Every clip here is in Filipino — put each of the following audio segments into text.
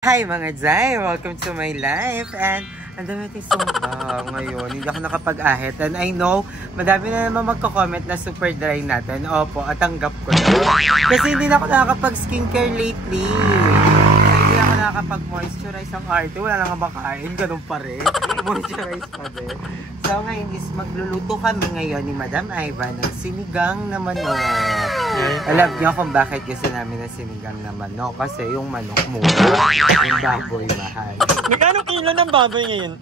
Hi mga Jai! Welcome to my life and ang dami natin sumpa ngayon. Hindi ako nakapag-ahit and I know madami na naman magko-comment na super dry natin. Opo, at tanggap ko na. Kasi hindi na ako nakakapag-skincare lately. Hindi ako nakakapag-moisturize ang arte. Wala lang ang makain. Ganun pa rin. Moisturize pa din. So ngayon is magluluto kami ngayon ni Madam Ivan ng sinigang na manok. Alam niyo kung bakit gusto namin ng sinigang na manok? Kasi yung manok mura, yung baboy mahal. Magkano kilo ng baboy ngayon,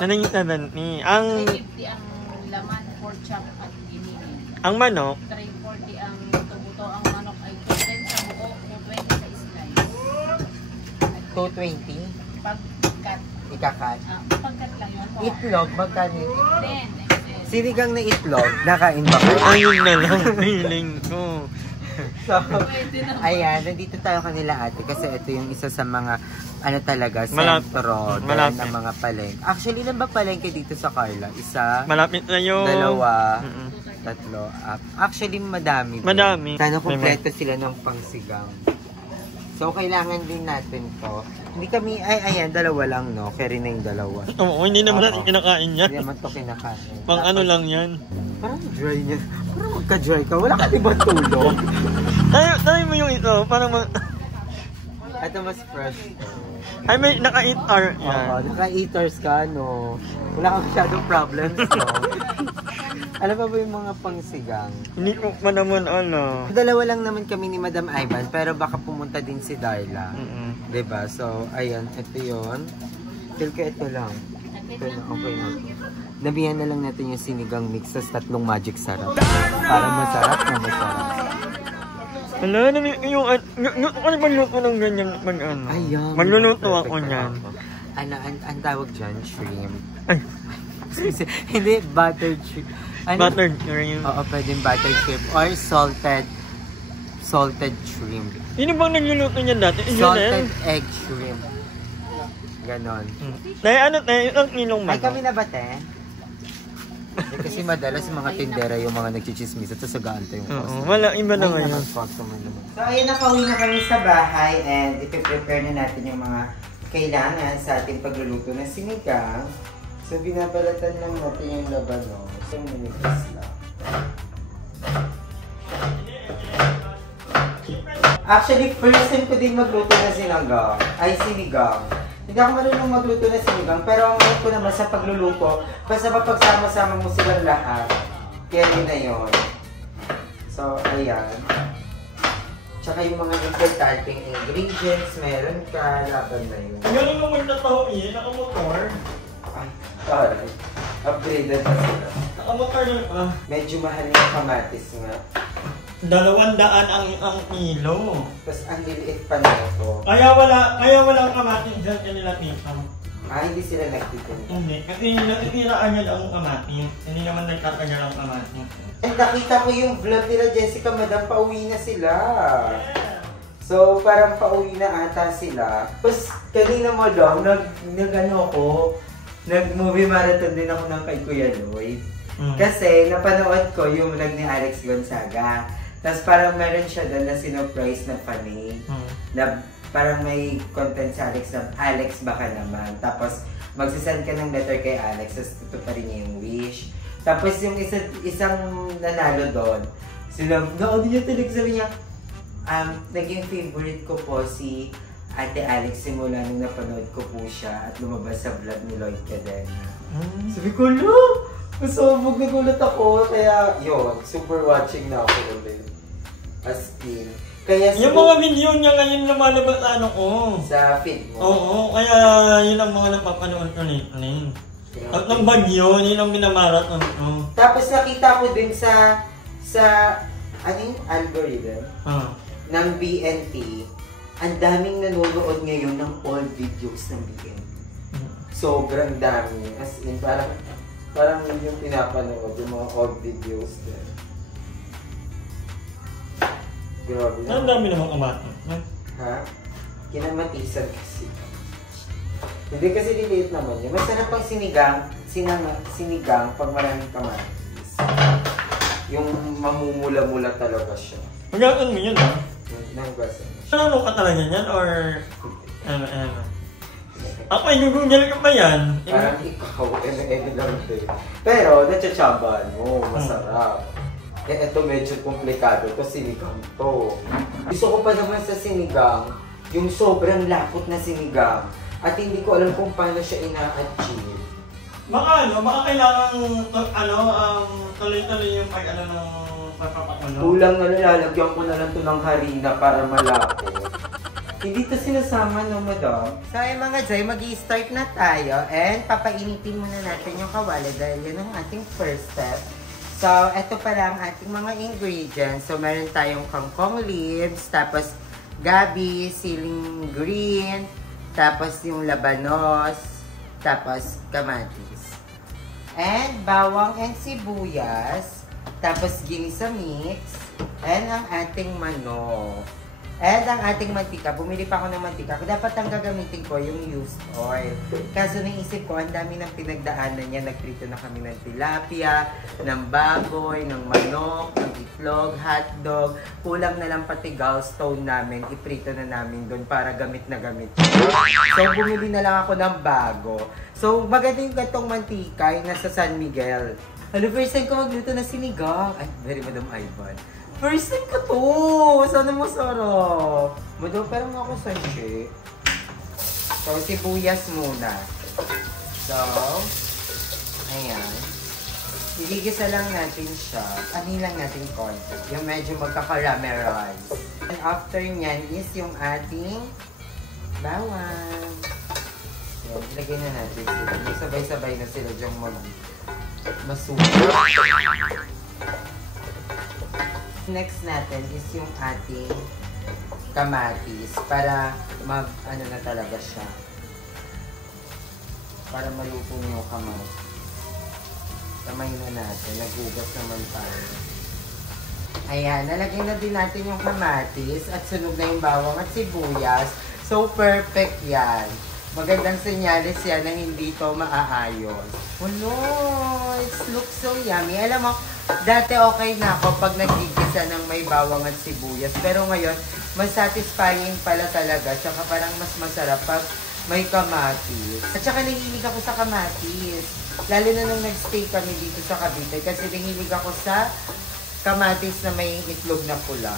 Ano yung 70? Ang 350 ang laman, pork chop at giniling. Ang manok? 340 ang tubuto. Ang manok ay 210 sa buo, 220 sa slice. 220? Pagkat. Ikakat? Pagkat lang yun. Itlog, magkano yung itlog? 10. Sinigang na itlog, nakain ba kayo? Ayun na lang, feeling ko. So, ayan, nandito tayo kanila ate kasi ito yung isa sa mga ano talaga, sentro ng mga palengke. Actually, ilan ba palengke dito sa Carla? Isa? Malapit na yung... Dalawa? Tatlo? Actually, madami. Madami. Sana kumpleto sila ng pangsigang. So, kailangan din natin to. Hindi kami, ayan, dalawa lang, no? Carry na yung dalawa. Oo, hindi naman natin kinakain yan. Hindi naman to kinakain. Pang ano lang yan. Parang dry niya. Parang magka-dry ka. Wala ka diba tulog? Tayo mo yung ito, parang Ito mas fresh. Ay, may naka-eat-ar yan. Oo, naka-eaters ka, no? Wala ka masyadong problems, no? Alam ba yung mga pangsigang? Hindi ko pa naman ano. Dalawa lang naman kami ni Madam Ivan, pero baka pumunta din si Darla. Diba? So, ayan, ito yun. Feel ko ito lang. Ito na, okay na. Nabihan na lang natin yung sinigang mix sa tatlong magic sarap. Para masarap na masarap. Wala na yung ano magluto ng ganyan mag-ano? Ayan. Magluluto ako niyan. Ano, ang tawag dyan? Shrimp. Ay. Hindi, buttered shrimp. Ano? Buttered shrimp. Oo, pwedeng buttered shrimp or salted shrimp. Sino bang nagluluto niyan dati? Salted egg shrimp. Ganon. Tayo ano tayo? Ang ilong Ay, manok. kami na ba, te? Kasi madalas mga tindera yung mga nagchichismis at sagaan tayo yung Oo, wala, iba na ngayon. So, ayun, nakauwi na kami sa bahay and ipiprepare na natin yung mga kailangan sa ating pagluluto ng sinigang. So, binabalatan lang natin yung labano. So, minipis lang. Actually, first time ko din magluto ng sinigang. Hindi ako marunong magluto ng sinigang, pero ang alam ko naman sa pagluluto, basta pagsama-sama mo silang lahat, kaya yun na yun. So, ayan. Tsaka yung mga importanteng ingredients, meron ka, laban na yun. Ganun naman na tao nakamotor. Ay, sorry. Upgraded na sila. Nakamotor lang pa. Medyo mahal yung kamatis nga. 200 ang kilo. Tapos ang liliit pa na ito. Kaya walang kamatis dyan kanila tito. Hindi sila nagtitinda. Hindi, kasi natitiraan niya ang kamatis. Hindi naman nagtatagal ang kamatis. And nakita ko yung vlog nila Jessica, madam, pauwi na sila. So, parang pauwi na ata sila. Tapos, kanina mo daw, nag-movie marathon din ako ng kay Kuya Lloyd. Kasi, napanood ko yung vlog ni Alex Gonzaga. Tapos, parang meron siya doon na sinurprise na funny. Na parang may content sa Alex na, Alex baka naman. Tapos, magsisend ka ng letter kay Alex, tapos tutuparin niya yung wish. Tapos, yung isang nanalo doon, noon niya talaga sabi niya, naging favorite ko po si Ate Alex simula nung napanood ko po siya at lumabas sa vlog ni Lloyd Cadena. Sabi ko, no! Masabog nagulat ako, kaya yun, super watching na ako ulit. As in. Kaya yung mga video niya ngayon lumalabas sa feed mo? Oo, kaya yun ang mga napapanood ko lately. At ng bagyo, yun ang minamarathon ko. Tapos nakita ko din sa ano yung algorithm ng BNT, ang daming nanonood ngayon ng old videos ng BNT. Sobrang dami. As in, parang yung pinapanood, yung mga old videos din. Grabe na. Ang dami namang kamatis. Ha? Kinamatisan kasi. Hindi kasi liliit naman yun. Masarap pang sinigang pag maraming kamatis. Yung mamumula-mula talaga siya. Magkakaroon mo yun, ha? Nang basa. Ano ka talaga yan or ano? Ako ay Google ka pa yan. Parang ikaw, lang din. Pero, natsatsabahan mo, masarap. Ito medyo komplikado to, sinigang to. Gusto ko pa naman sa sinigang, yung sobrang lapot na sinigang. At hindi ko alam kung paano siya ina-achieve. Baka kailangan, tuloy-tuloy yung ng pagpapakulo. Kulang na lalagyan ko na lang to ng harina para malapot. Hindi to sinasama, no, madam? So, mga Joy, mag-i-start na tayo. And, papainitin muna natin yung kawali dahil yun ang ating first step. So, eto pala ang ating mga ingredients. So, meron tayong kangkong leaves, tapos gabi, siling green, tapos yung labanos, tapos kamatis. And, bawang and sibuyas, tapos ginisa mix, and ang ating manok. And ang ating mantika, bumili pa ako ng mantika. Dapat ang gagamitin ko yung used oil. Kaso naisip ko, ang dami ng pinagdaanan niya. Nagprito na kami ng tilapia, ng baboy, ng manok, ng itlog, hotdog. Kulang na lang pati gallstone namin. Iprito na namin doon para gamit na gamit. So, bumili na lang ako ng bago. So, maganda yung gantong mantika yung nasa San Miguel. Ano, first time ko magluto na sinigang. Ay, very Madam Ivan. First time ko to! Sana masarap! Madam, pero nga ako sanche. So, sibuyas muna. So, ayan. Igigisa lang natin siya. Anin lang natin konti. Yung medyo magkakaramerize. And after nyan is yung ating bawang. Yan, ilagay na natin sila. May sabay-sabay na sila dyang masuka. Next natin is yung ating kamatis para ano na talaga siya. Para maluto niyo yung kamatis. Kamay na natin. Nagugas naman tayo. Ayan, nalagay na din natin yung kamatis at sunog na yung bawang at sibuyas. So, perfect yan. Magandang senyales yan na hindi to maaayos. Hello! It looks so yummy. Alam mo, dati okay na ako pag nagigisa ng may bawang at sibuyas. Pero ngayon, mas satisfying pala talaga. Tsaka parang mas masarap pag may kamatis. At saka nahilig ako sa kamatis. Lalo na nung nag-stay kami dito sa Cavite. Kasi nahilig ako sa kamatis na may itlog na pula.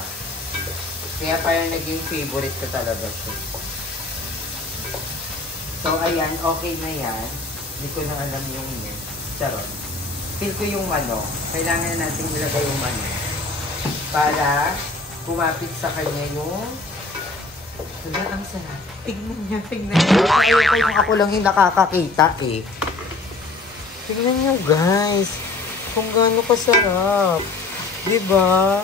Kaya parang naging favorite ko talaga siya. So, ayan, okay na yan. Hindi ko na alam yung charot. Feel ko yung manok. Kailangan na natin ilagay yung manok. Para kumapit sa kanya yung... Wala, ang sarap. Tignan niyo, tignan niyo. Ayoko yung ako lang yung nakakakita eh. Tignan niyo guys. Kung gaano kasarap. Diba?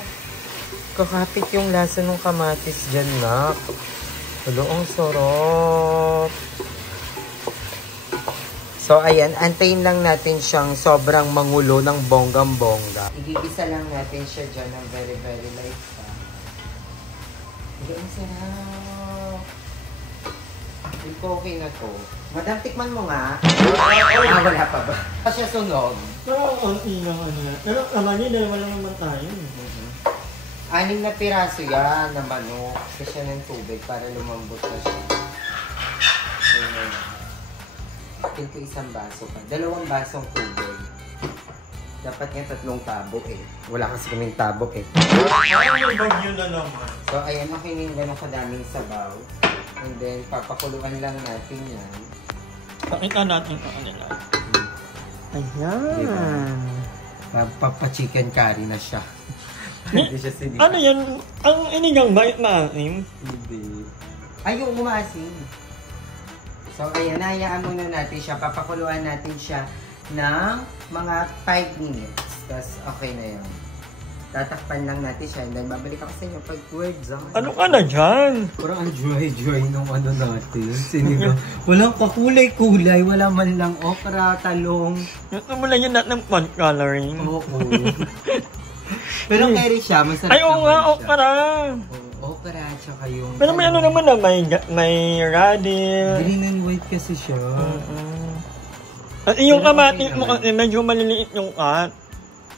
Kakapit yung lasa ng kamatis dyan, nak. Wala, ang sarap. So, ayan, antayin lang natin siyang sobrang mangulo ng bonggang-bongga. Igigisa lang natin siya dyan ng very, very light pa. Hindi, ang sarap. Hindi ko okay na to. Madam, tikman mo nga. Wala pa ba? Pa siya sunog. Pero, konti lang yan. Pero, naman dalawa lang naman tayo. 6 na piraso yan na manok. Kasi siya ng tubig para lumambot na siya. Akin ko 1 baso pa. 2 basong tubig. Dapat nga 3 tabo eh. Wala kasi kaming tabo eh. Parang may bagyo na naman. So, ayan, okay na yung gano'ng kadaming sabaw. And then, papakuluan lang natin yan. Pakita natin ito kanila. Ayan. Diba? Papa-chicken curry na siya. Hindi siya sinika. Ano yan? Ang inigang ba? Maasim? Hindi. Ay, yung umaasim. So, ayan, hayaan muna natin siya. Papakuluan natin siya ng mga 5 minutes. Tapos, okay na yun. Tatakpan lang natin siya. And then, babalik ako sa inyo pag words on. Ano ka na dyan? Parang ang dry nung ano natin. Sinigang. Walang kakulay-kulay. Wala man lang okra, talong. Ito mo lang yun natin ng food coloring. Oo. Pero carry siya. Masarap ay, oo nga, okra. Okra, tsaka yung... Pero may ano naman na, may radil. Green and white kasi siya. At yung kamatis mo kasi medyo maliliit yung cut.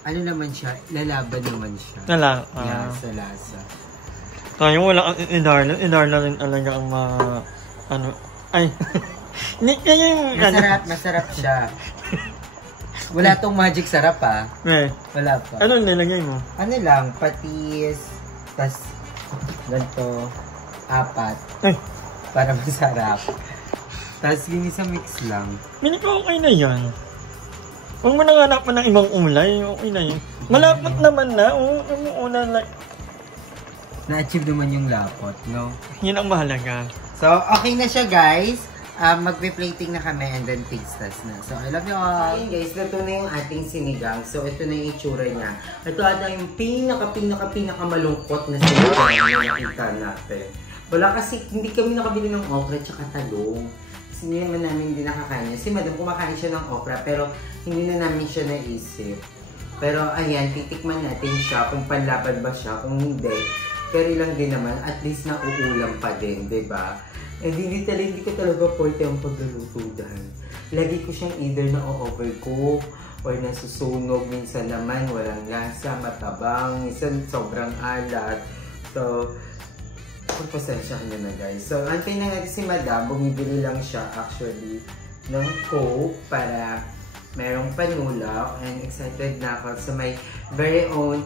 Ano naman siya? Lalaban naman siya. Nalang. Lasa. Kaya wala kang Idarla. Idarla rin talaga ang ano, ay. Hindi kaya yung... Masarap siya. Wala tong magic sarap ah. Wala pa. Ano nilagay mo? Ano lang, patis, tas ganito, 4. Ay. Para masarap. Tas yung isang mix lang. Hindi ko okay na yan. Huwag mo nang hanap pa ng ibang ulay. Okay na yun. Malapot naman na. Una like. Na-achieve naman yung lapot, no? Yun ang mahalaga. So, okay na siya guys. Magpe-plating na kami and then taste test na. So, I love you all. Okay guys, ito na yung ating sinigang. So, ito na yung itsura niya. Ito ata yung pinaka malungkot na sinigang na nakita natin. Wala kasi, hindi kami nakabili ng okra tsaka talong. Kasi hindi naman namin hindi nakakain niya. Si Madam kumakain siya ng okra pero hindi na namin siya naisip. Pero ayan, titikman natin siya kung panlaban ba siya, kung hindi. Carry lang din naman, at least nauulam pa din, diba? And hindi ko talaga forte ang pagluluto dahil lagi ko siyang either na-overcook or nasusunog, minsan naman walang lasa, matabang, minsan sobrang alat. So, pasensya ka na guys. So, antay na natin si Madam, bumibili lang siya actually ng Coke para merong panulak, and excited na ako sa may very own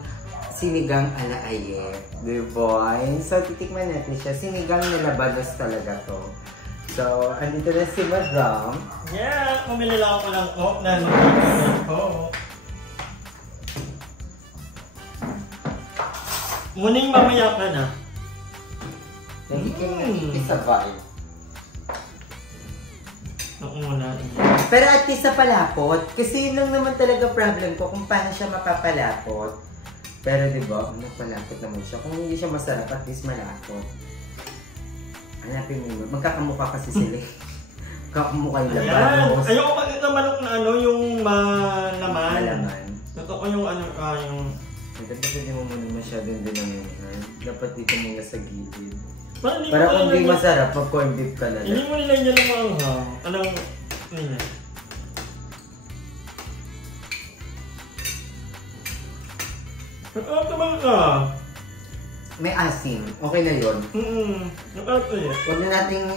sinigang ala Ayep, diba? So, titikman natin siya. Sinigang na labanos talaga to. So, andito na si Madam. Yeah! Pumili lang ako ng Coke na mag-iisip ko. Muning mamaya ka na. Hindi ka nakikisabay. Muna. Pero at least sa palapot, kasi yun lang naman talaga problem ko kung paano siya mapapalapot. Pero diba, napalapot naman siya. Kung hindi siya masarap, at least malapot. Hanapin mo yun. Magkakamukha kasi sila. Magkakamukha yung labanos. Ayoko pa dito manok na ano, yung malaman. Malaman. Ito ko yung ano ka, yung... Dapat hindi mo muna masyadong dinamihan. Dapat dito muna sa gilid. Para kung hindi masarap, mag-corn beef ka na. Hindi mo nila yan ng mga anong... Nila. Nakatamang ka. May asin. Okay na yun. Nakatamang. Huwag na nating,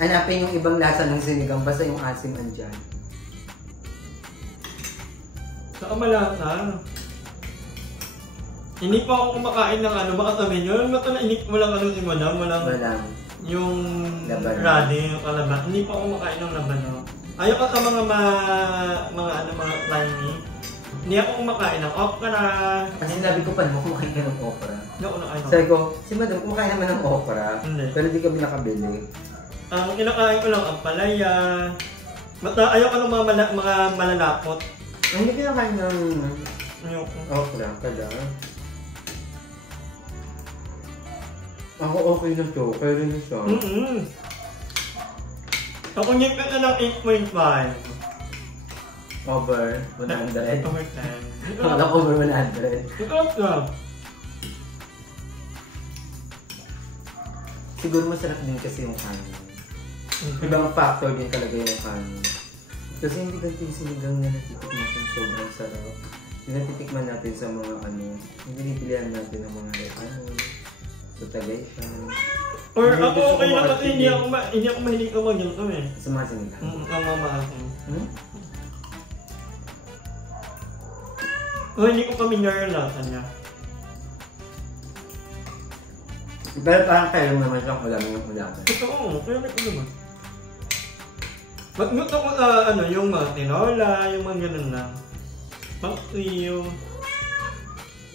hanapin yung ibang lasa ng sinigang. Basta yung asin andyan. Saka malasa. Hindi pa ako kumakain ng ano. Baka sabihin nyo, walang anong imadam. Walang. Yung labano. Radi, yung kalaban. Hindi pa ako kumakain ng labano. Ayaw ka sa mga slimy. Hindi ako kumakain ng okra. Kasi sinabi ko pa naman kumakain ka ng okra. Hindi ako nakain. Sabi ko, si Madam kumakain naman ng okra. Hindi. Pero di kami nakabili. Ang kinakain ko lang ang palaya. Ayaw ka ng mga malalapot. Hindi kinakain ng okra pala. Ako okay na to. Kaya rin na siya. Ako nipit na ng 8.5. Over 100. Over 10. Akala ko over 100. Ikaw ka. Siguro masarap din kasi yung kanin. Ibang factor din talaga yung kanin. Kasi hindi ganito yung sinigang na natitikman natin sobrang sarap. Yung natitikman natin sa mga yung binipilihan natin ng mga sa Tagaytay. Or ako okay na kasi hindi ako mahilig ka mag-ganto eh. Sa mga sinigang? Ang mama ako. Hindi ko familiar lasa niya. Pero parang kayo naman siyang ulam. Totoo, kaya ko naman. Gusto ko na yung mga tinola, yung mga ganun na. Pang-tuyo.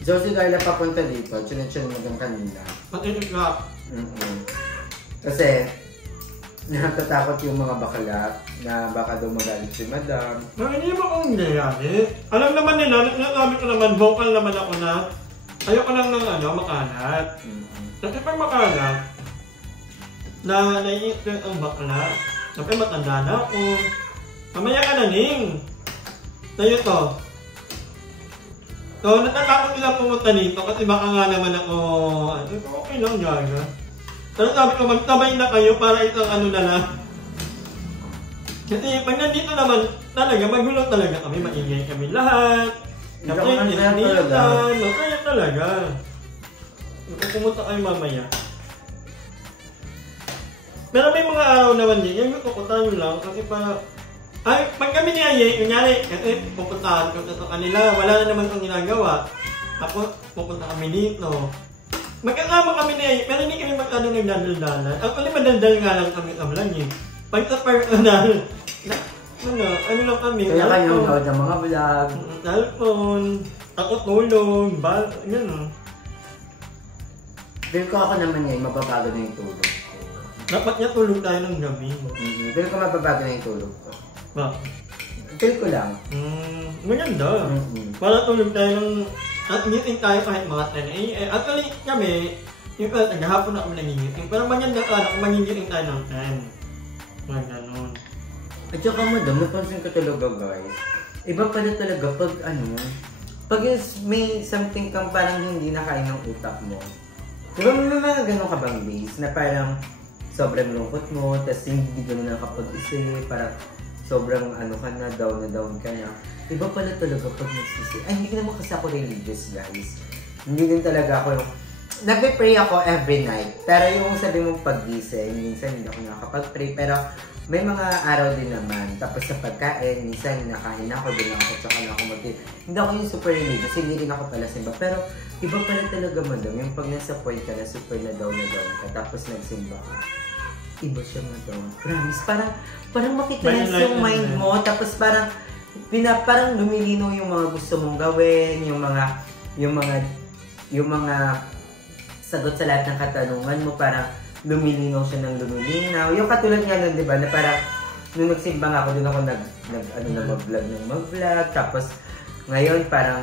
So si Darla papunta dito, chinachin mo ng kanila. Pang-inikap. Kasi, nakatatakot yung mga bakalat na baka daw magalit si Madam. Hindi mo kung nangyayari. Alam naman nila, nasabi ko naman, vocal naman ako na ayoko lang ng makalat. Kasi pag makalat, na naiinit ang bakla, siyempre matanda na ako. Mamaya ka na, Ning. Sa'yo to. So, natatakot nilang pumunta dito kasi baka nga naman ako, okay lang, Jaga. Pero sabi ko, magtabay na kayo para isang na lang. Kasi pag nandito naman, talaga, magulo talaga kami, maingay kami lahat. Masaya talaga. pumunta kayo mamaya. Pero may mga araw naman din, yung pupunta nyo lang, kasi para... Ay, pag kami ni Aye, kunyari, kasi pupuntahan ko sa kanila, wala na naman kong ginagawa. Tapos, pupunta kami dito. Magkakama kami ni Aye, pero hindi kami magkano nagdadaldalan. Actually, madaldal nga lang kami lang eh. Pag sa personal, ano lang kami. Kaya kayong load ng mga vlog. Cellphone, ako tulog, gano'n. Feel ko ako naman ngayon, mababago na yung tulog ko. Dapat niya tulog tayo ng gabi. Feel ko mababago na yung tulog ko. Bakit? Feel ko lang. Maganda. Para tulog tayo ng... At meeting tayo kahit mga 10 a.m. Actually, kami, yung naghahapon na kami nangingiting. Pero maganda ka na kung mangingiting tayo ng 10. Mga ganun. At saka madam, napansin ko talaga guys. Iba pala talaga pag pag may something kang parang hindi nakain ng utak mo. Diba may mga ganun ka bang days na parang sobrang lungkot mo, tapos hindi gano'n nakapag-isip, parang sobrang ka na, down ka na. Iba pala talaga pag nagsisi. Ay, hindi naman kasi ako religious guys. Hindi din talaga ako nagpe-pray ako every night. Pero yung sabi mong pag-gising, minsan hindi ako nakakapag-pray. Pero may mga araw din naman. Tapos sa pagkain, minsan nakain ako, doon ako, tsaka na ako hindi ako yung super religious, hindi rin ako pala simba. Pero iba pala talaga madam, yung pag nasa point ka na super na down ka, tapos nagsimba ka. Iba siya madam. Promise, parang makikilans yung mind mo, tapos parang lumilinaw yung mga gusto mong gawin, yung mga sagot sa lahat ng katanungan mo, parang lumilinaw siya ng lumilinaw. Yung katulad nga nun, di ba, na parang nung nagsimba nga ako, doon ako mag-vlog, tapos ngayon parang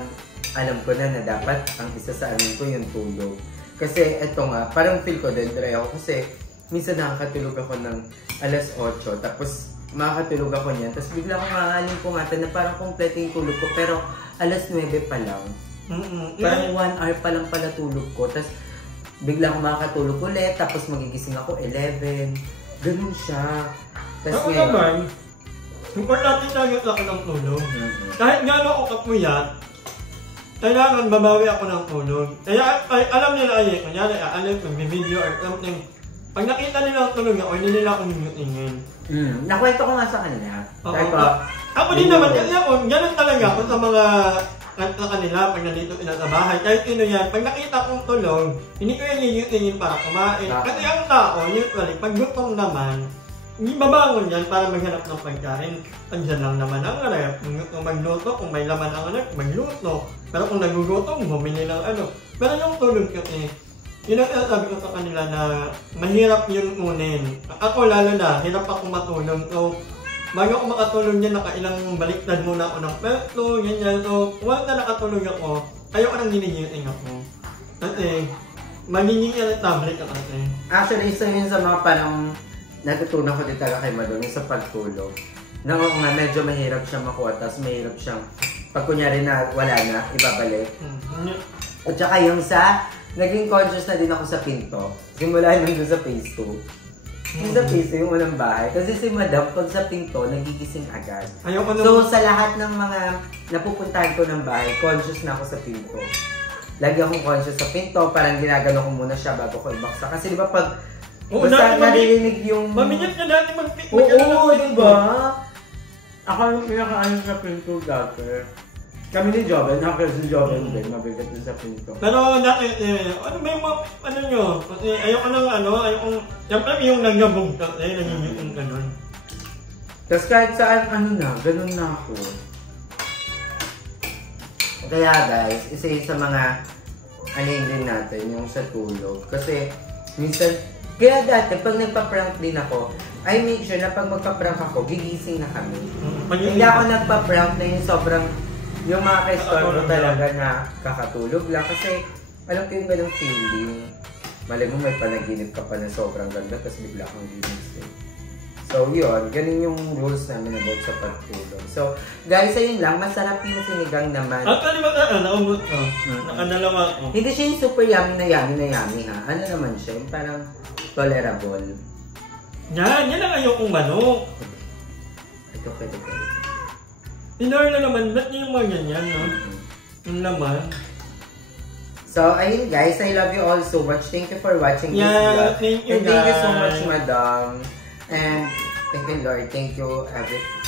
alam ko na dapat ang isa sa amin ko yung tulog. Kasi eto nga, parang feel ko din, try ako kasi minsan nakakatulog ako ng alas 8, tapos makakatulog ako niyan, tapos bigla akong maalimpungatan na parang kompleto yung tulog ko, pero alas 9 pa lang. Parang 1 hour pa lang pala tulog ko, tapos bigla akong makakatulog ulit, tapos magigising ako 11. Ganun siya. Tapos ako naman, importante talaga ako ng tulog. Kahit gano'n ako kapuyat, kailangan babawi ako ng tulog. Kaya alam nila kunyari, mag-video or something. Pag nakita nila ang tulog ako, hindi nila ako niyutingin. Nakwento ko nga sa kanila. Ako din naman, kasi ako, gano'n talaga ako sa mga kanila pag nandito sila sa bahay. Kahit sino yan, pag nakita kong tulog, hindi ko yan niyutingin para kumain. Kasi ang tao, usually, pag gutom naman, hindi babangon yan para maghanap ng pagkain. Andiyan lang naman ang rep. Kung magluto, kung may laman ang rep, magluto. Pero kung nagugutom, bumili ng Pero yung tulog kasi, yun ang sabi ko sa kanila na mahirap yun kunin. Ako lalo na, hirap ako matulog. So, bago ako makatulog niya, nakailang baliktad muna ako ng pesto, ganyan. So, once na nakatulog ako, ayoko nang hinihiting ako. Kasi, magiging tablet ako kasi. Actually, isa yun sa mga parang natutunan ko din talaga kay Madong sa pagtulog. Na nga, medyo mahirap siyang makuha, tapos mahirap siyang, pag kunyari na wala na, ibabalik. At saka yung naging conscious na din ako sa pinto. Simula nung sa phase 2. Yung sa phase 2, yung unang bahay. Kasi si Madam, pag sa pinto, nagigising agad. So, sa lahat ng mga napupuntahan ko ng bahay, conscious na ako sa pinto. Lagi akong conscious sa pinto, parang ginagano ko muna siya bago ko ibaksa. Kasi di ba pag basta narinig yung... Maminyat na dati mag-pinto. Oo, diba? Ako yung pinaka-ano sa pinto dati. Kami ni Joven, ako si Joven din, mabigat din sa pinto. Pero dati, ano ba yung ano nyo? Kasi ayoko nang ayoko... Siyempre yung nagabog ka, nangyayong yung ganun. Tapos kahit saan, ganun na ako. Kaya guys, isa yun sa mga din natin, yung sa tulog. Kasi minsan, kaya dati, pag nagpa-prank din ako, I make sure na pag magpa-prank ako, gigising na kami. Hindi ako nagpa-prank na yung sobrang, yung mga ka-store talaga na kakatulog lang. Kasi alam ko yung ganong feeling. Malay mo may panaginip ka pa na sobrang ganda, tapos bigla kang gigising. So yun, ganun yung rules namin about sa pagtulog. So guys, ayun lang, masarap yung sinigang naman. Actually, naubot ko. Nakanalawa ko. Hindi siya yung super yummy na yummy ha. Ano naman siya, yung parang tolerable. Yan ang ayokong manok. Ito pwede ko. Pinar na naman, ba't niyo yung mga ganyan, no? Yung laman. So So, ayun guys, I love you all so much. Thank you for watching this vlog. Thank you, and thank you so much, Madam. And thank you, Lord. Thank you,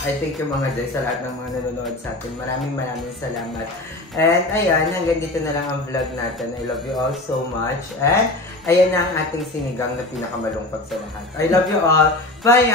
I thank you mga dyan sa lahat ng mga nanonood sa atin. Maraming salamat. And ayan, hanggang dito na lang ang vlog natin. I love you all so much. And ayan na ang ating sinigang na pinakamalungkot sa lahat. I love you all. Bye!